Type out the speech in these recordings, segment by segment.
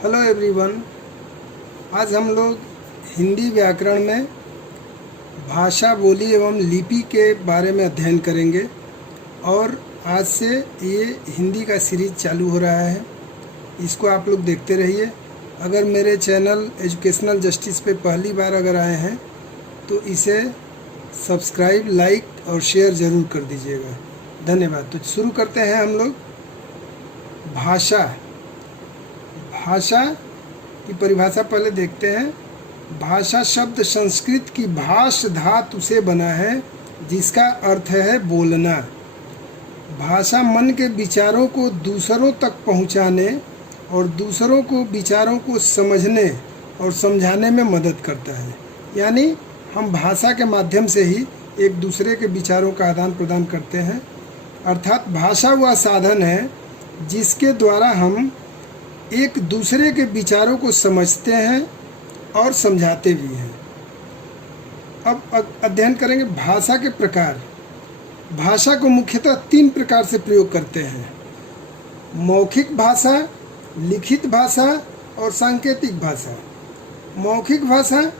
Hello everyone. आज हम लोग हिंदी व्याकरण में भाषा, बोली एवं लिपि के बारे में अध्ययन करेंगे और आज से ये हिंदी का सीरीज चालू हो रहा है। इसको आप लोग देखते रहिए। अगर मेरे चैनल एजुकेशनल जस्टिस पे पहली बार अगर आए हैं तो इसे सब्सक्राइब, लाइक और शेयर ज़रूर कर दीजिएगा। धन्यवाद। तो शुरू करते हैं हम लोग। भाषा की परिभाषा पहले देखते हैं। भाषा शब्द संस्कृत की भाष धातु से बना है, जिसका अर्थ है बोलना। भाषा मन के विचारों को दूसरों तक पहुंचाने और दूसरों को विचारों को समझने और समझाने में मदद करता है। यानी हम भाषा के माध्यम से ही एक दूसरे के विचारों का आदान प्रदान करते हैं। अर्थात भाषा वह साधन है जिसके द्वारा हम एक दूसरे के विचारों को समझते हैं और समझाते भी हैं। अब अध्ययन करेंगे भाषा के प्रकार। भाषा को मुख्यतः 3 प्रकार से प्रयोग करते हैं: मौखिक भाषा, लिखित भाषा और सांकेतिक भाषा। मौखिक भाषा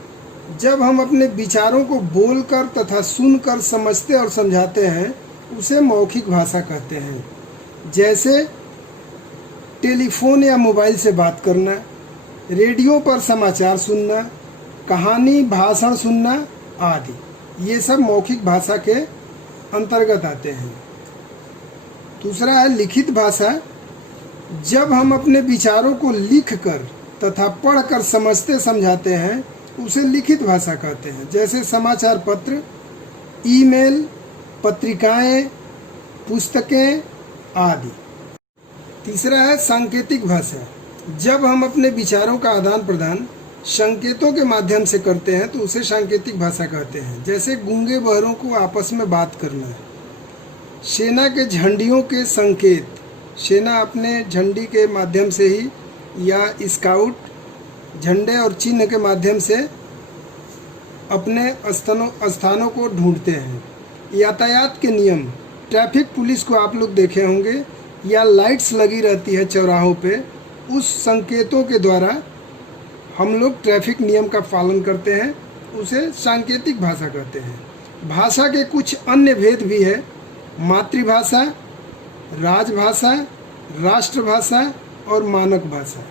जब हम अपने विचारों को बोलकर तथा सुनकर समझते और समझाते हैं, उसे मौखिक भाषा कहते हैं। जैसे टेलीफोन या मोबाइल से बात करना, रेडियो पर समाचार सुनना, कहानी, भाषण सुनना आदि, ये सब मौखिक भाषा के अंतर्गत आते हैं। दूसरा है लिखित भाषा। जब हम अपने विचारों को लिखकर तथा पढ़कर समझते समझाते हैं, उसे लिखित भाषा कहते हैं। जैसे समाचार पत्र, ईमेल, पत्रिकाएं, पुस्तकें आदि। तीसरा है सांकेतिक भाषा। जब हम अपने विचारों का आदान प्रदान संकेतों के माध्यम से करते हैं तो उसे सांकेतिक भाषा कहते हैं। जैसे गूंगे बहरों को आपस में बात करना। सेना के झंडियों के संकेत। सेना अपने झंडी के माध्यम से ही या स्काउट झंडे और चिन्ह के माध्यम से अपने स्थानों को ढूंढते हैं। यातायात के नियम। ट्रैफिक पुलिस को आप लोग देखे होंगे, या लाइट्स लगी रहती है चौराहों पे, उस संकेतों के द्वारा हम लोग ट्रैफिक नियम का पालन करते हैं, उसे सांकेतिक भाषा कहते हैं। भाषा के कुछ अन्य भेद भी है: मातृभाषा, राजभाषा, राष्ट्रभाषा और मानक भाषा।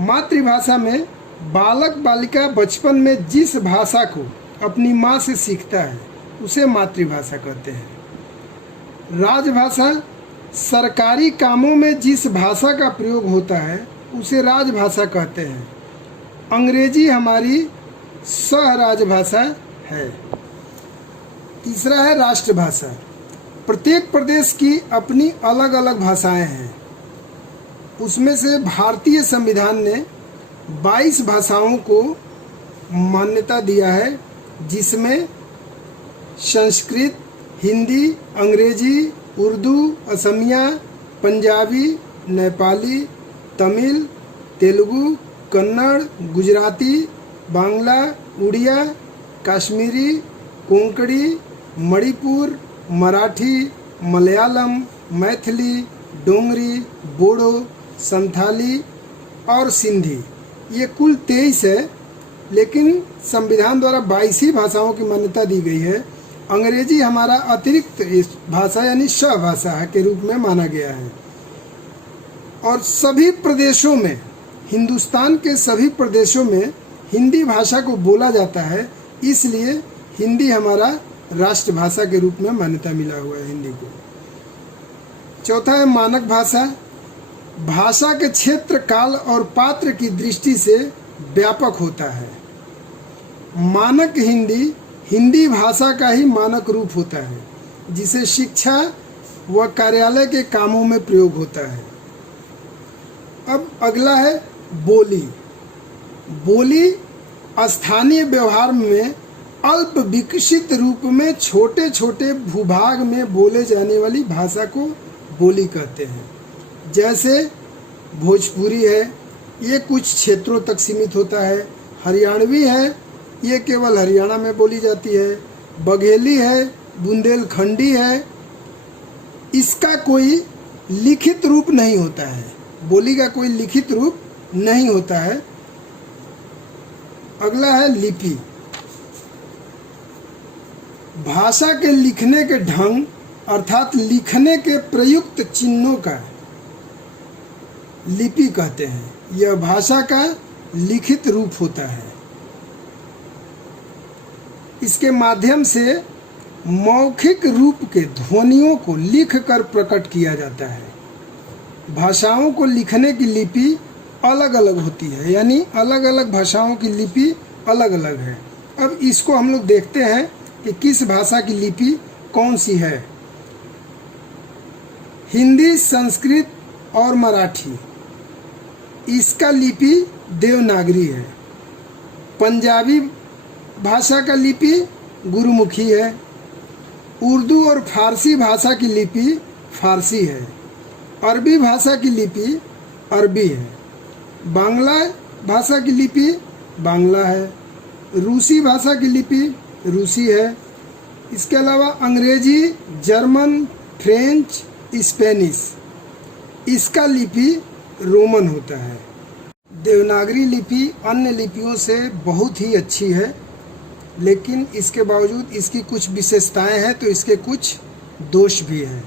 मातृभाषा में बालक बालिका बचपन में जिस भाषा को अपनी माँ से सीखता है, उसे मातृभाषा कहते हैं। राजभाषा सरकारी कामों में जिस भाषा का प्रयोग होता है, उसे राजभाषा कहते हैं। अंग्रेजी हमारी सहराजभाषा है। तीसरा है राष्ट्रभाषा। प्रत्येक प्रदेश की अपनी अलग अलग भाषाएं हैं। उसमें से भारतीय संविधान ने 22 भाषाओं को मान्यता दिया है, जिसमें संस्कृत, हिंदी, अंग्रेजी, उर्दू, असमिया, पंजाबी, नेपाली, तमिल, तेलुगु, कन्नड़, गुजराती, बांग्ला, उड़िया, कश्मीरी, कोंकणी, मणिपुर, मराठी, मलयालम, मैथिली, डोंगरी, बोडो, संथाली और सिंधी। ये कुल 23 है, लेकिन संविधान द्वारा 22 ही भाषाओं की मान्यता दी गई है। अंग्रेजी हमारा अतिरिक्त इस भाषा यानी सहभाषा के रूप में माना गया है। और सभी प्रदेशों में, हिंदुस्तान के सभी प्रदेशों में हिंदी भाषा को बोला जाता है, इसलिए हिंदी हमारा राष्ट्रभाषा के रूप में मान्यता मिला हुआ है हिंदी को। चौथा है मानक भाषा। भाषा के क्षेत्र, काल और पात्र की दृष्टि से व्यापक होता है। मानक हिंदी भाषा का ही मानक रूप होता है, जिसे शिक्षा व कार्यालय के कामों में प्रयोग होता है। अब अगला है बोली। बोली स्थानीय व्यवहार में अल्प विकसित रूप में छोटे छोटे भूभाग में बोले जाने वाली भाषा को बोली कहते हैं। जैसे भोजपुरी है, ये कुछ क्षेत्रों तक सीमित होता है। हरियाणवी है, ये केवल हरियाणा में बोली जाती है। बघेली है, बुंदेलखंडी है, इसका कोई लिखित रूप नहीं होता है। बोली का कोई लिखित रूप नहीं होता है। अगला है लिपि। भाषा के लिखने के ढंग अर्थात लिखने के प्रयुक्त चिन्हों का लिपि कहते हैं। यह भाषा का लिखित रूप होता है। इसके माध्यम से मौखिक रूप के ध्वनियों को लिखकर प्रकट किया जाता है। भाषाओं को लिखने की लिपि अलग अलग होती है, यानी अलग अलग भाषाओं की लिपि अलग अलग है। अब इसको हम लोग देखते हैं कि किस भाषा की लिपि कौन सी है। हिंदी, संस्कृत और मराठी, इसका लिपि देवनागरी है। पंजाबी भाषा का लिपि गुरुमुखी है। उर्दू और फारसी भाषा की लिपि फारसी है। अरबी भाषा की लिपि अरबी है। बांग्ला भाषा की लिपि बांग्ला है। रूसी भाषा की लिपि रूसी है। इसके अलावा अंग्रेजी, जर्मन, फ्रेंच, स्पेनिश, इसका लिपि रोमन होता है। देवनागरी लिपि अन्य लिपियों से बहुत ही अच्छी है, लेकिन इसके बावजूद इसकी कुछ विशेषताएं हैं तो इसके कुछ दोष भी हैं।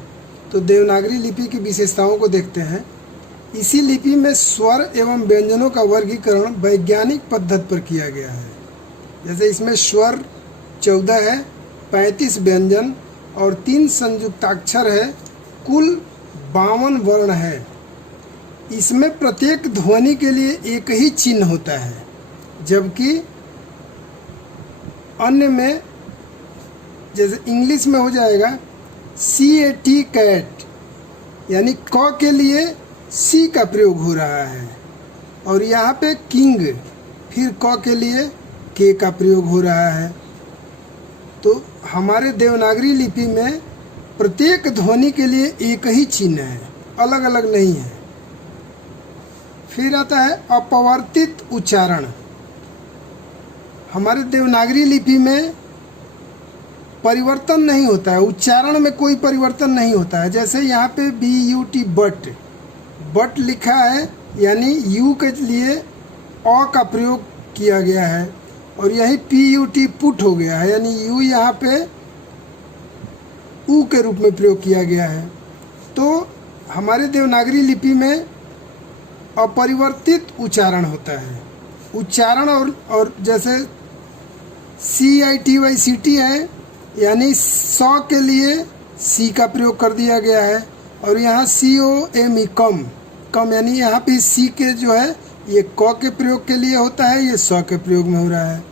तो देवनागरी लिपि की विशेषताओं को देखते हैं। इसी लिपि में स्वर एवं व्यंजनों का वर्गीकरण वैज्ञानिक पद्धति पर किया गया है। जैसे इसमें स्वर 14 है, 35 व्यंजन और 3 संयुक्ताक्षर है, कुल 52 वर्ण है। इसमें प्रत्येक ध्वनि के लिए एक ही चिन्ह होता है, जबकि अन्य में जैसे इंग्लिश में हो जाएगा CAT कैट, यानी क के लिए सी का प्रयोग हो रहा है, और यहाँ पे किंग फिर क के लिए के का प्रयोग हो रहा है। तो हमारे देवनागरी लिपि में प्रत्येक ध्वनि के लिए एक ही चिन्ह है, अलग अलग नहीं है। फिर आता है अपवर्तित उच्चारण। हमारे देवनागरी लिपि में परिवर्तन नहीं होता है, उच्चारण में कोई परिवर्तन नहीं होता है। जैसे यहाँ पे BUT बट, बट लिखा है, यानी यू के लिए अ का प्रयोग किया गया है, और यही PUT पुट हो गया है, यानी यू यहाँ पे ऊ के रूप में प्रयोग किया गया है। तो हमारे देवनागरी लिपि में अपरिवर्तित उच्चारण होता है। उच्चारण और जैसे CITYCT है, यानी स के लिए सी का प्रयोग कर दिया गया है, और यहाँ COME कम, कम यानी यहाँ पे सी के जो है ये क के प्रयोग के लिए होता है, ये स के प्रयोग में हो रहा है।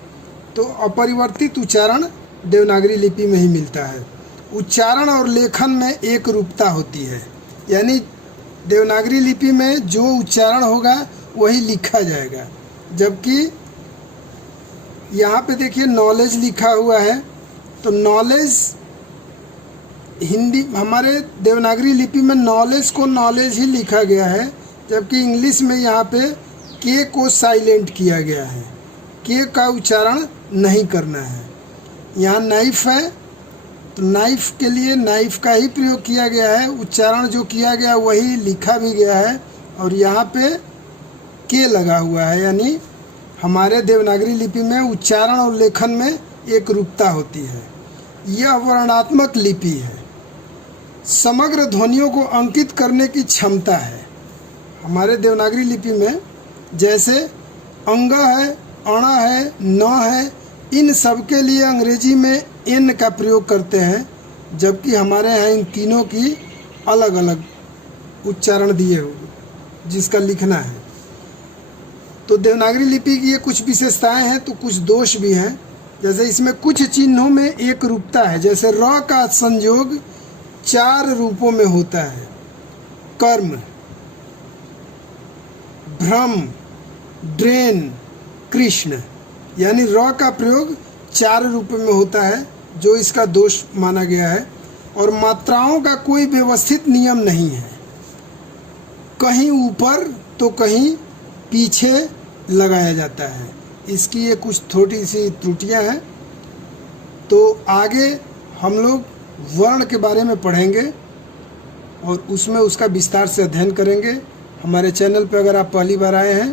तो अपरिवर्तित उच्चारण देवनागरी लिपि में ही मिलता है। उच्चारण और लेखन में एक रूपता होती है, यानी देवनागरी लिपि में जो उच्चारण होगा वही लिखा जाएगा। जबकि यहाँ पे देखिए नॉलेज लिखा हुआ है, तो नॉलेज हिंदी हमारे देवनागरी लिपि में नॉलेज को नॉलेज ही लिखा गया है, जबकि इंग्लिश में यहाँ पे के को साइलेंट किया गया है, के का उच्चारण नहीं करना है। यहाँ नाइफ है, तो नाइफ के लिए नाइफ का ही प्रयोग किया गया है, उच्चारण जो किया गया वही लिखा भी गया है, और यहाँ पे के लगा हुआ है, यानी हमारे देवनागरी लिपि में उच्चारण और लेखन में एक रूपता होती है। यह वर्णात्मक लिपि है, समग्र ध्वनियों को अंकित करने की क्षमता है। हमारे देवनागरी लिपि में जैसे अंग है, अण है, न है, इन सब के लिए अंग्रेजी में एन का प्रयोग करते हैं, जबकि हमारे यहाँ इन तीनों की अलग अलग उच्चारण दिए हुए जिसका लिखना है। तो देवनागरी लिपि की ये कुछ विशेषताएं हैं, तो कुछ दोष भी हैं। जैसे इसमें कुछ चिन्हों में एक रूपता है, जैसे र का संयोग 4 रूपों में होता है, कर्म, भ्रम, ड्रेन, कृष्ण, यानी र का प्रयोग 4 रूपों में होता है, जो इसका दोष माना गया है। और मात्राओं का कोई व्यवस्थित नियम नहीं है, कहीं ऊपर तो कहीं पीछे लगाया जाता है। इसकी ये कुछ थोड़ी सी त्रुटियां हैं। तो आगे हम लोग वर्ण के बारे में पढ़ेंगे और उसमें उसका विस्तार से अध्ययन करेंगे। हमारे चैनल पर अगर आप पहली बार आए हैं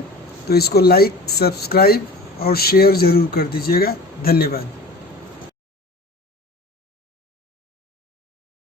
तो इसको लाइक, सब्सक्राइब और शेयर ज़रूर कर दीजिएगा। धन्यवाद।